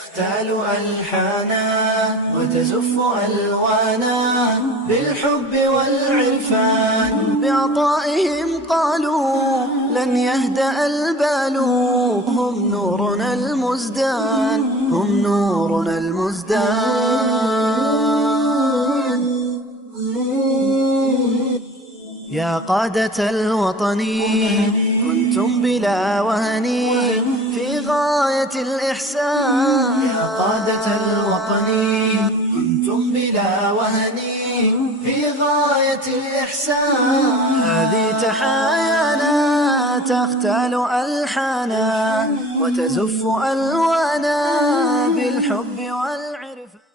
تختال ألحانا وتزف ألوانا بالحب والعرفان. بعطائهم قالوا لن يهدأ البال، هم نورنا المزدان، هم نورنا المزدان. يا قادة الوطن كنتم بلا وهن في غاية الإحسان. يا قادة الوطن كنتم بلا وهن في غاية الإحسان. هذه تحايانا تختال ألحانا وتزف ألوانا بالحب والعرفان.